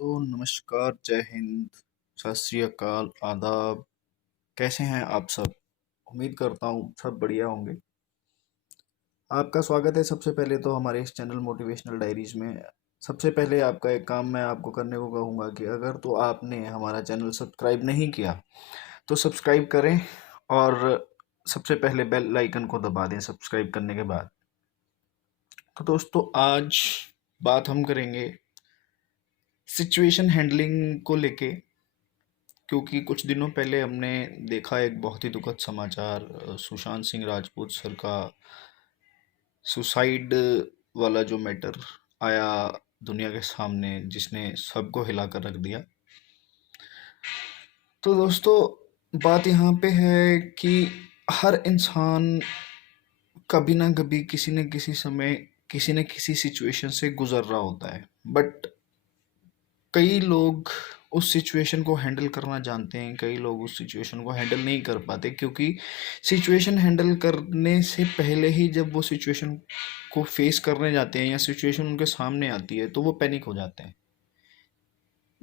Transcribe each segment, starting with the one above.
तो नमस्कार, जय हिंद, सत श्री अकाल, आदाब। कैसे हैं आप सब? उम्मीद करता हूँ सब बढ़िया होंगे। आपका स्वागत है सबसे पहले तो हमारे इस चैनल मोटिवेशनल डायरीज में। सबसे पहले आपका एक काम मैं आपको करने को कहूँगा कि अगर तो आपने हमारा चैनल सब्सक्राइब नहीं किया तो सब्सक्राइब करें और सबसे पहले बेल आइकन को दबा दें सब्सक्राइब करने के बाद। तो दोस्तों, आज बात हम करेंगे सिचुएशन हैंडलिंग को लेके, क्योंकि कुछ दिनों पहले हमने देखा एक बहुत ही दुखद समाचार, सुशांत सिंह राजपूत सर का सुसाइड वाला जो मैटर आया दुनिया के सामने, जिसने सबको हिला कर रख दिया। तो दोस्तों, बात यहाँ पे है कि हर इंसान कभी ना कभी किसी न किसी समय किसी न किसी सिचुएशन से गुजर रहा होता है, बट कई लोग उस सिचुएशन को हैंडल करना जानते हैं, कई लोग उस सिचुएशन को हैंडल नहीं कर पाते, क्योंकि सिचुएशन हैंडल करने से पहले ही जब वो सिचुएशन को फेस करने जाते हैं या सिचुएशन उनके सामने आती है तो वो पैनिक हो जाते हैं।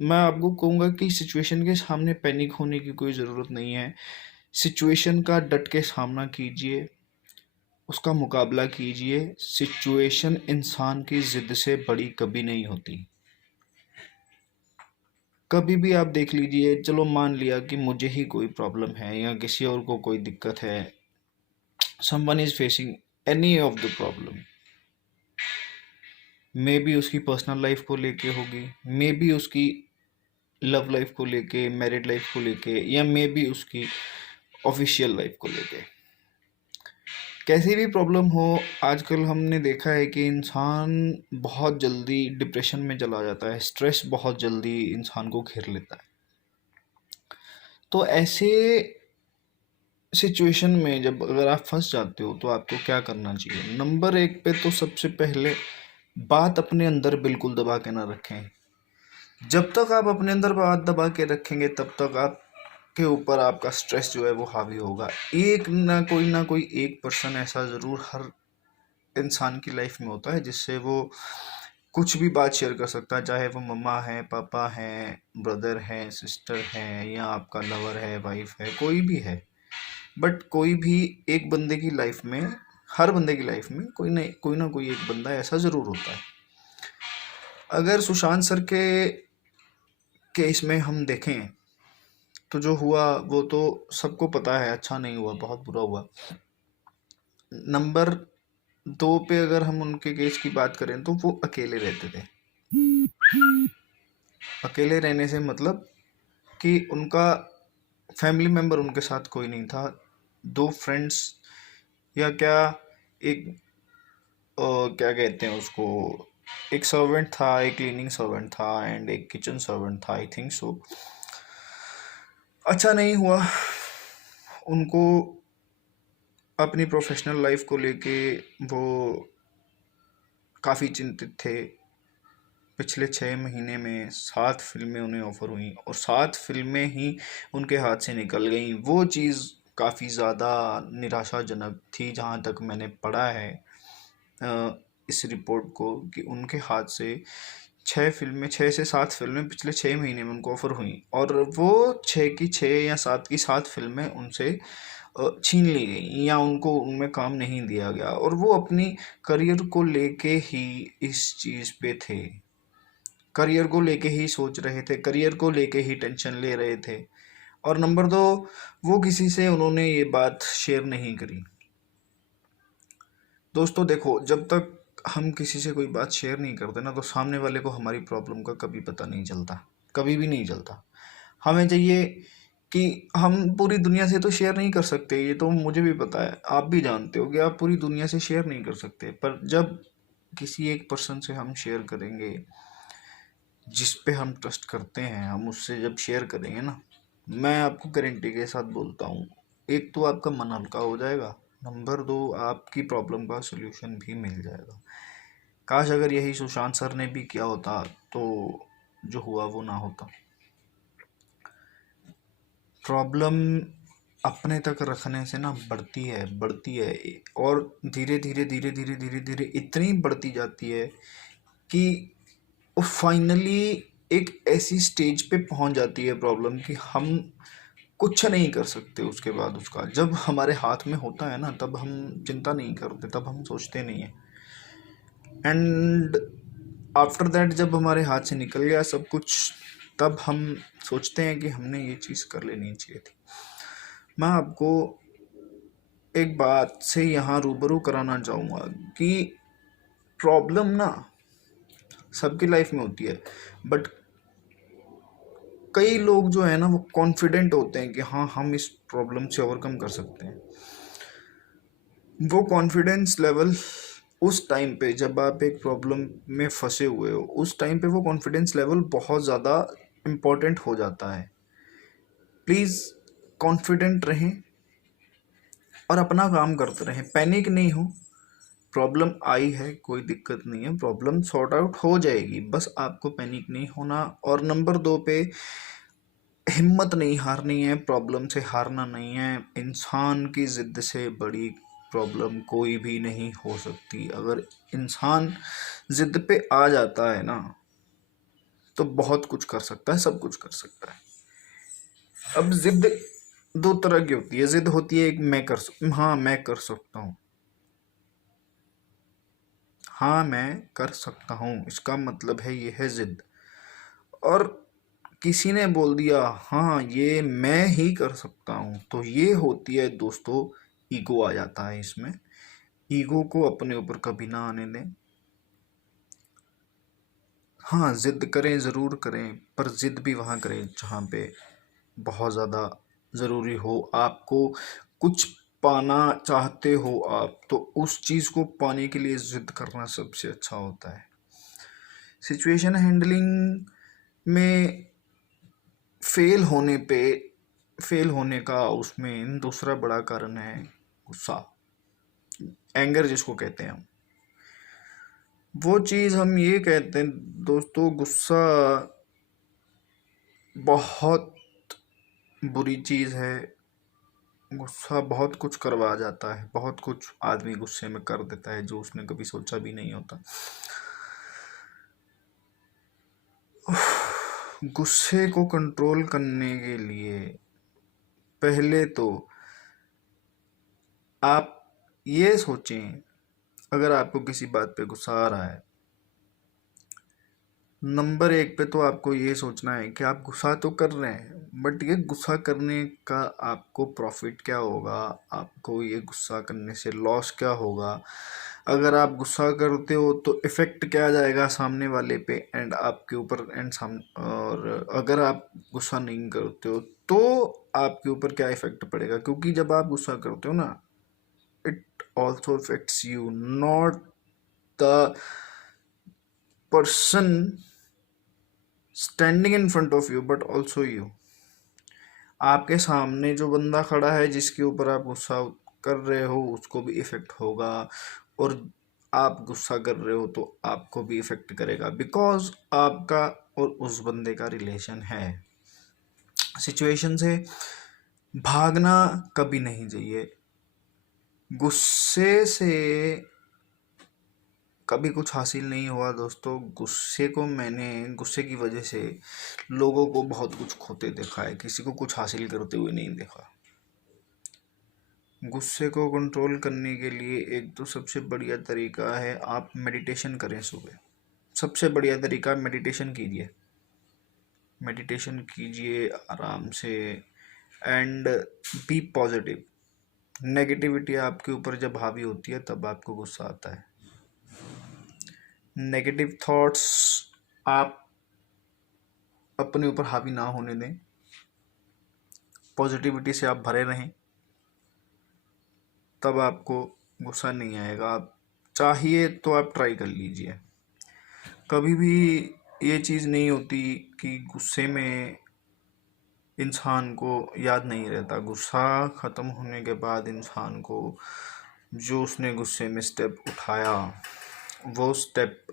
मैं आपको कहूँगा कि सिचुएशन के सामने पैनिक होने की कोई ज़रूरत नहीं है। सिचुएशन का डट के सामना कीजिए, उसका मुकाबला कीजिए। सिचुएशन इंसान की ज़िद से बड़ी कभी नहीं होती। कभी भी आप देख लीजिए, चलो मान लिया कि मुझे ही कोई प्रॉब्लम है या किसी और को कोई दिक्कत है, someone is facing any of the problem, may be उसकी पर्सनल लाइफ को लेके होगी, मे बी उसकी लव लाइफ को लेके, मैरिड लाइफ को लेके, या मे बी उसकी ऑफिशियल लाइफ को लेके। कैसी भी प्रॉब्लम हो, आजकल हमने देखा है कि इंसान बहुत जल्दी डिप्रेशन में चला जाता है, स्ट्रेस बहुत जल्दी इंसान को घेर लेता है। तो ऐसे सिचुएशन में जब अगर आप फंस जाते हो तो आपको क्या करना चाहिए? नंबर एक पे तो सबसे पहले बात अपने अंदर बिल्कुल दबा के ना रखें। जब तक आप अपने अंदर बात दबा के रखेंगे तब तक आपके ऊपर आपका स्ट्रेस जो है वो हावी होगा। एक ना कोई एक पर्सन ऐसा ज़रूर हर इंसान की लाइफ में होता है जिससे वो कुछ भी बात शेयर कर सकता है, चाहे वो मम्मा है, पापा हैं, ब्रदर है, सिस्टर है, या आपका लवर है, वाइफ है, कोई भी है। बट कोई भी एक बंदे की लाइफ में, हर बंदे की लाइफ में कोई ना कोई एक बंदा ऐसा ज़रूर होता है। अगर सुशांत सर के केस में हम देखें तो जो हुआ वो तो सबको पता है, अच्छा नहीं हुआ, बहुत बुरा हुआ। नंबर दो पे अगर हम उनके केस की बात करें तो वो अकेले रहते थे। अकेले रहने से मतलब कि उनका फैमिली मेम्बर उनके साथ कोई नहीं था। दो फ्रेंड्स, या क्या, एक क्या कहते हैं उसको, एक सर्वेंट था, एक क्लीनिंग सर्वेंट था एंड एक किचन सर्वेंट था, आई थिंक सो। अच्छा नहीं हुआ। उनको अपनी प्रोफेशनल लाइफ को लेके वो काफ़ी चिंतित थे। पिछले 6 महीने में 7 फिल्में उन्हें ऑफर हुई और 7 फिल्में ही उनके हाथ से निकल गई। वो चीज़ काफ़ी ज़्यादा निराशाजनक थी, जहाँ तक मैंने पढ़ा है इस रिपोर्ट को, कि उनके हाथ से 6 से 7 फिल्में पिछले 6 महीने में उनको ऑफर हुई और वो 6 की 6 या 7 की 7 फिल्में उनसे छीन ली गई या उनको उनमें काम नहीं दिया गया, और वो अपनी करियर को लेके ही इस चीज़ पे थे, करियर को लेके ही सोच रहे थे, करियर को लेके ही टेंशन ले रहे थे। और नंबर दो, वो किसी से उन्होंने ये बात शेयर नहीं करी। दोस्तों देखो, जब तक हम किसी से कोई बात शेयर नहीं करते ना, तो सामने वाले को हमारी प्रॉब्लम का कभी पता नहीं चलता, कभी भी नहीं चलता। हमें चाहिए कि हम पूरी दुनिया से तो शेयर नहीं कर सकते, ये तो मुझे भी पता है, आप भी जानते हो कि आप पूरी दुनिया से शेयर नहीं कर सकते, पर जब किसी एक पर्सन से हम शेयर करेंगे, जिस पे हम ट्रस्ट करते हैं, हम उससे जब शेयर करेंगे ना, मैं आपको गारंटी के साथ बोलता हूँ, एक तो आपका मन हल्का हो जाएगा, नंबर दो आपकी प्रॉब्लम का सलूशन भी मिल जाएगा। काश अगर यही सुशांत सर ने भी किया होता तो जो हुआ वो ना होता। प्रॉब्लम अपने तक रखने से ना बढ़ती है और धीरे धीरे धीरे धीरे धीरे धीरे इतनी बढ़ती जाती है कि फाइनली एक ऐसी स्टेज पे पहुंच जाती है प्रॉब्लम कि हम कुछ नहीं कर सकते उसके बाद उसका। जब हमारे हाथ में होता है ना, तब हम चिंता नहीं करते, तब हम सोचते नहीं हैं। एंड आफ्टर दैट जब हमारे हाथ से निकल गया सब कुछ, तब हम सोचते हैं कि हमने ये चीज़ कर लेनी चाहिए थी। मैं आपको एक बात से यहाँ रूबरू कराना चाहूँगा कि प्रॉब्लम ना सबकी लाइफ में होती है, बट कई लोग जो है ना वो कॉन्फिडेंट होते हैं कि हाँ हम इस प्रॉब्लम से ओवरकम कर सकते हैं। वो कॉन्फिडेंस लेवल उस टाइम पे जब आप एक प्रॉब्लम में फंसे हुए हो, उस टाइम पे वो कॉन्फिडेंस लेवल बहुत ज़्यादा इम्पोर्टेंट हो जाता है। प्लीज़ कॉन्फिडेंट रहें और अपना काम करते रहें, पैनिक नहीं हो। प्रॉब्लम आई है, कोई दिक्कत नहीं है, प्रॉब्लम सॉर्ट आउट हो जाएगी, बस आपको पैनिक नहीं होना। और नंबर 2 पे हिम्मत नहीं हारनी है, प्रॉब्लम से हारना नहीं है। इंसान की ज़िद से बड़ी प्रॉब्लम कोई भी नहीं हो सकती। अगर इंसान ज़िद पे आ जाता है ना, तो बहुत कुछ कर सकता है, सब कुछ कर सकता है। अब ज़िद दो तरह की होती है। ज़िद होती है एक, हाँ मैं कर सकता हूँ, हाँ मैं कर सकता हूँ, इसका मतलब है ये है ज़िद। और किसी ने बोल दिया हाँ ये मैं ही कर सकता हूँ, तो ये होती है दोस्तों ईगो आ जाता है इसमें। ईगो को अपने ऊपर कभी ना आने दें। हाँ ज़िद करें, ज़रूर करें, पर ज़िद भी वहाँ करें जहाँ पे बहुत ज़्यादा ज़रूरी हो। आपको कुछ पाना चाहते हो आप, तो उस चीज़ को पाने के लिए ज़िद करना सबसे अच्छा होता है। सिचुएशन हैंडलिंग में फेल होने का उसमें दूसरा बड़ा कारण है गुस्सा, एंगर जिसको कहते हैं हम। वो चीज़ हम ये कहते हैं दोस्तों, गुस्सा बहुत बुरी चीज़ है। गुस्सा बहुत कुछ करवा जाता है, बहुत कुछ आदमी गुस्से में कर देता है जो उसने कभी सोचा भी नहीं होता। गुस्से को कंट्रोल करने के लिए पहले तो आप ये सोचें, अगर आपको किसी बात पे गुस्सा आ रहा है, नंबर 1 पे तो आपको ये सोचना है कि आप गुस्सा तो कर रहे हैं, बट ये गुस्सा करने का आपको प्रॉफिट क्या होगा, आपको ये गुस्सा करने से लॉस क्या होगा। अगर आप गुस्सा करते हो तो इफ़ेक्ट क्या जाएगा सामने वाले पे एंड आपके ऊपर और अगर आप गुस्सा नहीं करते हो तो आपके ऊपर क्या इफ़ेक्ट पड़ेगा। क्योंकि जब आप गुस्सा करते हो ना, it also effects you, not the person standing in front of you but also you. आपके सामने जो बंदा खड़ा है जिसके ऊपर आप गुस्सा कर रहे हो उसको भी इफ़ेक्ट होगा, और आप गुस्सा कर रहे हो तो आपको भी इफ़ेक्ट करेगा, बिकॉज आपका और उस बंदे का रिलेशन है। सिचुएशन से भागना कभी नहीं चाहिए। गुस्से से कभी कुछ हासिल नहीं हुआ दोस्तों। मैंने गुस्से की वजह से लोगों को बहुत कुछ खोते देखा है, किसी को कुछ हासिल करते हुए नहीं देखा। गुस्से को कंट्रोल करने के लिए एक तो सबसे बढ़िया तरीका है आप मेडिटेशन करें सुबह। सबसे बढ़िया तरीका मेडिटेशन कीजिए, मेडिटेशन कीजिए आराम से एंड बी पॉजिटिव। नेगेटिविटी आपके ऊपर जब हावी होती है तब आपको गुस्सा आता है। नेगेटिव थॉट्स आप अपने ऊपर हावी ना होने दें, पॉजिटिविटी से आप भरे रहें, तब आपको गुस्सा नहीं आएगा। आप चाहिए तो आप ट्राई कर लीजिए। कभी भी ये चीज़ नहीं होती कि गुस्से में इंसान को याद नहीं रहता। गुस्सा ख़त्म होने के बाद इंसान को जो उसने गुस्से में स्टेप उठाया वो स्टेप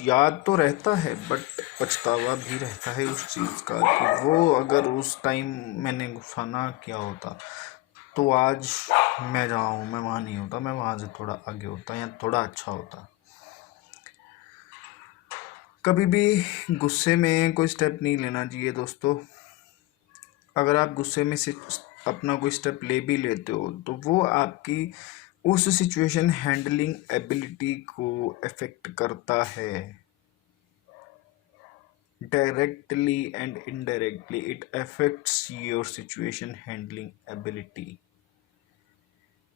याद तो रहता है, बट पछतावा भी रहता है उस चीज़ का कि वो अगर उस टाइम मैंने गुस्सा ना किया होता तो आज मैं जहाँ हूँ मैं वहाँ नहीं होता, मैं वहाँ से थोड़ा आगे होता या थोड़ा अच्छा होता। कभी भी गुस्से में कोई स्टेप नहीं लेना चाहिए दोस्तों। अगर आप गुस्से में से अपना कोई स्टेप ले भी लेते हो तो वो आपकी उस सिचुएशन हैंडलिंग एबिलिटी को अफेक्ट करता है। Directly and indirectly it affects your situation handling ability.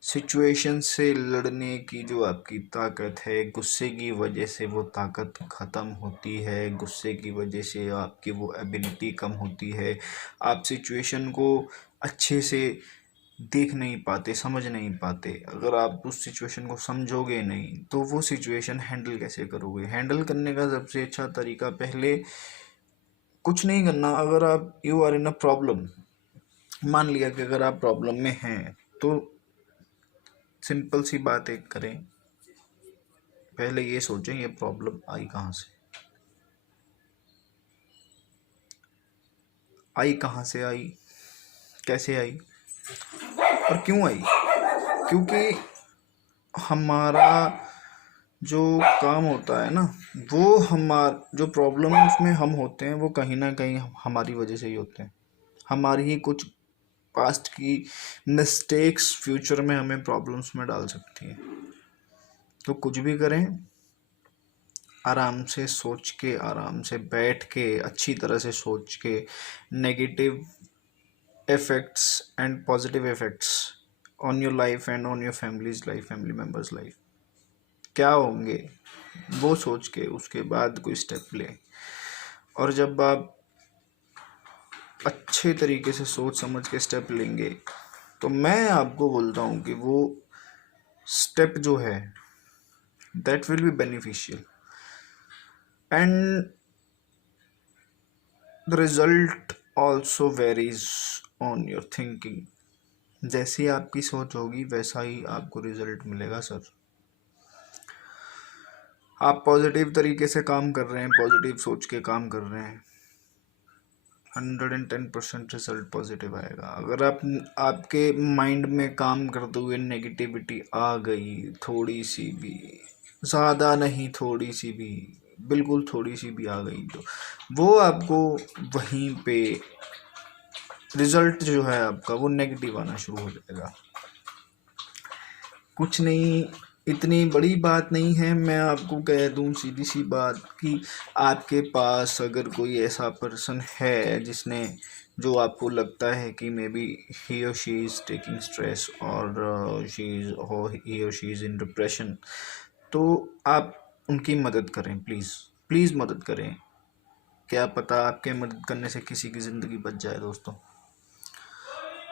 Situation से लड़ने की जो आपकी ताकत है, गुस्से की वजह से वो ताकत ख़त्म होती है, गुस्से की वजह से आपकी वो एबिलिटी कम होती है। आप सिचुएशन को अच्छे से देख नहीं पाते, समझ नहीं पाते। अगर आप उस सिचुएशन को समझोगे नहीं तो वो सिचुएशन हैंडल कैसे करोगे? हैंडल करने का सबसे अच्छा तरीका, पहले कुछ नहीं करना। अगर आप you are in a problem, मान लिया कि अगर आप प्रॉब्लम में हैं तो सिंपल सी बात एक करें, पहले ये सोचें ये प्रॉब्लम आई कहाँ से, आई कहाँ से आई, कैसे आई और क्यों आई। क्योंकि हमारा जो काम होता है ना, वो जो प्रॉब्लम्स में हम होते हैं वो कहीं ना कहीं हमारी वजह से ही होते हैं। हमारी ही कुछ पास्ट की मिस्टेक्स फ्यूचर में हमें प्रॉब्लम्स में डाल सकती हैं। तो कुछ भी करें, आराम से सोच के, आराम से बैठ के, अच्छी तरह से सोच के, negative effects and positive effects on your life and on your families life, family members life क्या होंगे वो सोच के उसके बाद कोई स्टेप लें। और जब आप अच्छे तरीके से सोच समझ के स्टेप लेंगे तो मैं आपको बोलता हूँ कि वो स्टेप जो है that will be beneficial and the result also varies on your thinking. जैसी आपकी सोच होगी वैसा ही आपको रिजल्ट मिलेगा सर। आप पॉजिटिव तरीके से काम कर रहे हैं, पॉजिटिव सोच के काम कर रहे हैं, 110% रिजल्ट पॉजिटिव आएगा। अगर आपके माइंड में काम करते हुए नेगेटिविटी आ गई, थोड़ी सी भी, ज़्यादा नहीं, थोड़ी सी भी, बिल्कुल थोड़ी सी भी आ गई, तो वो आपको वहीं पे रिजल्ट जो है आपका वो नेगेटिव आना शुरू हो जाएगा। कुछ नहीं, इतनी बड़ी बात नहीं है। मैं आपको कह दूं सीधी सी बात कि आपके पास अगर कोई ऐसा पर्सन है जिसने, जो आपको लगता है कि मे बी ही और शी इज़ टेकिंग स्ट्रेस और ही और शी इज़ इन डिप्रेशन, तो आप उनकी मदद करें, प्लीज़ प्लीज़ मदद करें। क्या पता आपके मदद करने से किसी की ज़िंदगी बच जाए दोस्तों।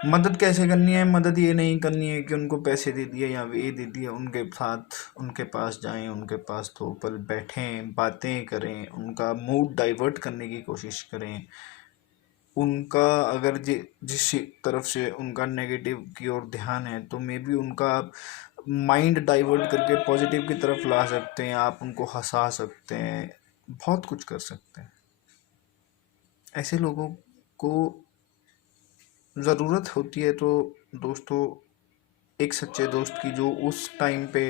मदद कैसे करनी है? मदद ये नहीं करनी है कि उनको पैसे दे दिए या ये दे दिए, उनके साथ उनके पास जाएं, उनके पास 2 पल बैठें, बातें करें, उनका मूड डाइवर्ट करने की कोशिश करें। उनका अगर जिस तरफ से उनका नेगेटिव की ओर ध्यान है तो मे बी उनका आप माइंड डाइवर्ट करके पॉजिटिव की तरफ ला सकते हैं, आप उनको हंसा सकते हैं, बहुत कुछ कर सकते हैं। ऐसे लोगों को ज़रूरत होती है तो दोस्तों, एक सच्चे दोस्त की जो उस टाइम पे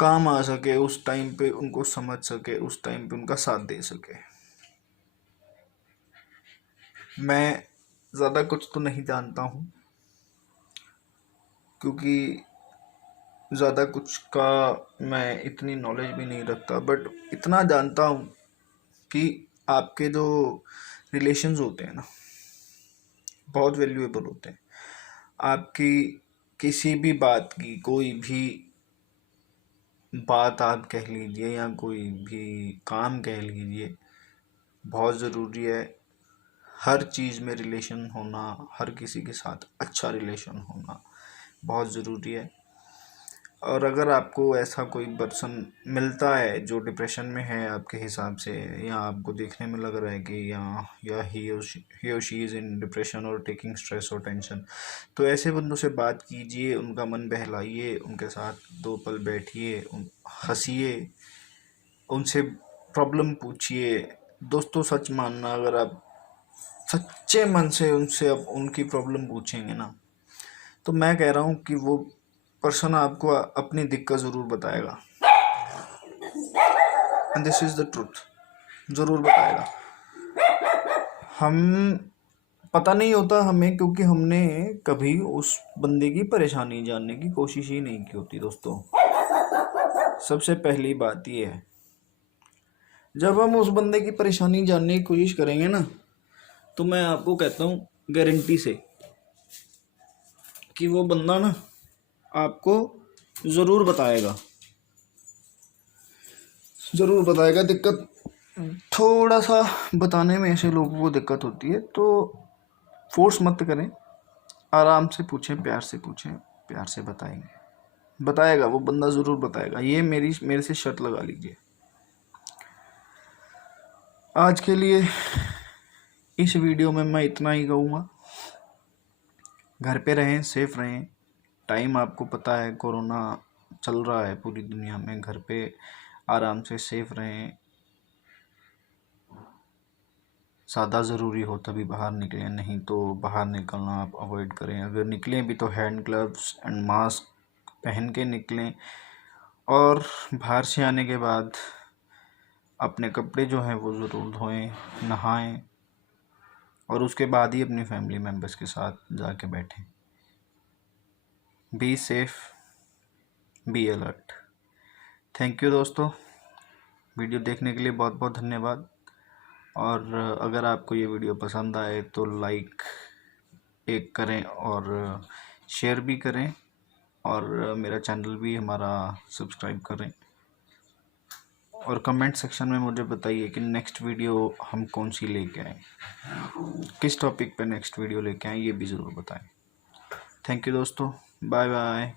काम आ सके, उस टाइम पे उनको समझ सके, उस टाइम पे उनका साथ दे सके। मैं ज़्यादा कुछ तो नहीं जानता हूँ क्योंकि ज़्यादा कुछ का मैं इतनी नॉलेज भी नहीं रखता, बट इतना जानता हूँ कि आपके जो रिलेशंस होते हैं ना बहुत वैल्यूएबल होते हैं। आपकी किसी भी बात की, कोई भी बात आप कह लीजिए या कोई भी काम कह लीजिए, बहुत ज़रूरी है। हर चीज़ में रिलेशन होना, हर किसी के साथ अच्छा रिलेशन होना बहुत ज़रूरी है। और अगर आपको ऐसा कोई पर्सन मिलता है जो डिप्रेशन में है आपके हिसाब से, या आपको देखने में लग रहा है कि या ही और शी इज़ इन डिप्रेशन और टेकिंग स्ट्रेस और टेंशन, तो ऐसे बंदों से बात कीजिए, उनका मन बहलाइए, उनके साथ 2 पल बैठिए, हंसिए, उनसे प्रॉब्लम पूछिए। दोस्तों सच मानना, अगर आप सच्चे मन से उनसे अब उनकी प्रॉब्लम पूछेंगे ना, तो मैं कह रहा हूँ कि वो पर्सन आपको अपनी दिक्कत ज़रूर बताएगा। And this is the truth. ज़रूर बताएगा। हम पता नहीं होता हमें, क्योंकि हमने कभी उस बंदे की परेशानी जानने की कोशिश ही नहीं की होती दोस्तों। सबसे पहली बात ये है, जब हम उस बंदे की परेशानी जानने की कोशिश करेंगे ना, तो मैं आपको कहता हूँ गारंटी से कि वो बंदा ना आपको ज़रूर बताएगा, ज़रूर बताएगा। दिक्कत थोड़ा सा बताने में ऐसे लोगों को दिक्कत होती है, तो फोर्स मत करें, आराम से पूछें, प्यार से पूछें, प्यार से बताएंगे, बताएगा वो बंदा, ज़रूर बताएगा। ये मेरे से शर्त लगा लीजिए। आज के लिए इस वीडियो में मैं इतना ही कहूँगा। घर पे रहें, सेफ रहें। टाइम आपको पता है, कोरोना चल रहा है पूरी दुनिया में। घर पे आराम से सेफ रहें। ज़्यादा ज़रूरी हो तभी बाहर निकलें, नहीं तो बाहर निकलना आप अवॉइड करें। अगर निकलें भी तो हैंड ग्लव्स एंड मास्क पहन के निकलें। और बाहर से आने के बाद अपने कपड़े जो हैं वो ज़रूर धोएं, नहाएं, और उसके बाद ही अपनी फैमिली मेम्बर्स के साथ जाके बैठें। Be safe, be alert. Thank you दोस्तों, वीडियो देखने के लिए बहुत बहुत धन्यवाद। और अगर आपको ये वीडियो पसंद आए तो लाइक एक करें और शेयर भी करें, और मेरा चैनल भी हमारा सब्सक्राइब करें। और कमेंट सेक्शन में मुझे बताइए कि नेक्स्ट वीडियो हम कौन सी लेके आए, किस टॉपिक पे नेक्स्ट वीडियो लेके आए, ये भी ज़रूर बताएं। थैंक यू दोस्तों, बाय बाय।